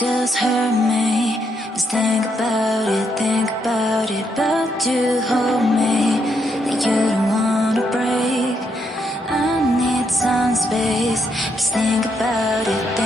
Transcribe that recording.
just hurt me. Just think about it. But you hold me, that you don't wanna break. I need some space, just think about it.